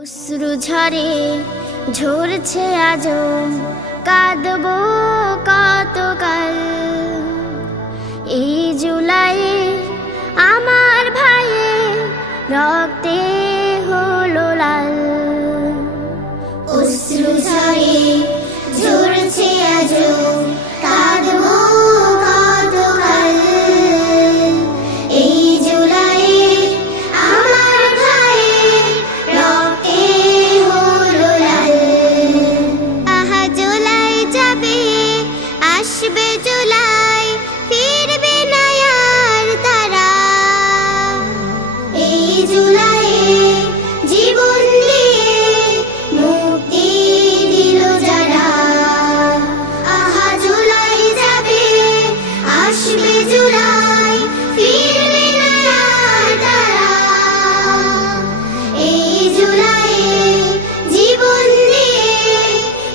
অশ্রু ঝরে ঝরছে আজো, কাঁদবো কতকাল। এই জুলাইয়ে আমার ভাইয়ের রক্তে হলো লাল। অশ্রু ঝরে ঝরছে আজো, কাঁদবো কতকাল। এই জুলাইয়ে আমার ভাইয়ের রক্তে হলো লাল। আহা জুলাই যাবে, আসবে জুলাই, ফিরবে না আর তারা। এই জুলাইয়ে জীবন দিয়ে মুক্তি দিল যারা। আহা জুলাই যাবে, আসবে জুলাই, ফিরবে না আর তারা। এই জুলাইয়ে জীবন দিয়ে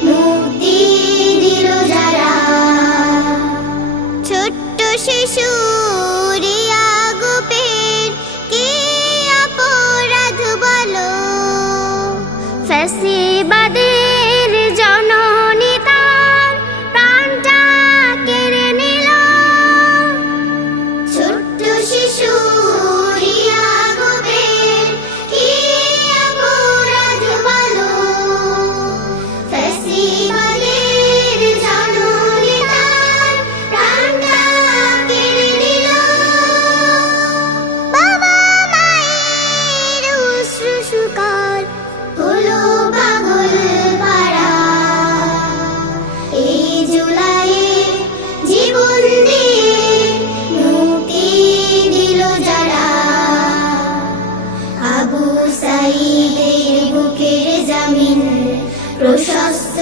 মুক্তি দিল যারা। ছোট্ট শিশু রিয়া গোপের কি অপরাধ বলো, ফ্যাসিবাদের জননী তার প্রাণটা কেড়ে নিল। ছোট্ট শিশু রিয়া গোপের কি অপরাধ বলো, ফ্যাসিবাদের জননী তার প্রাণটা কেড়ে নিল। বাবা মায়ের অশ্রু শুকার হলো পাগল পাড়া। এই জুলাইয়ে জীবন দিয়ে মুক্তি দিল যারা। আবু সাঈদের বুকের জমিন প্রশস্ত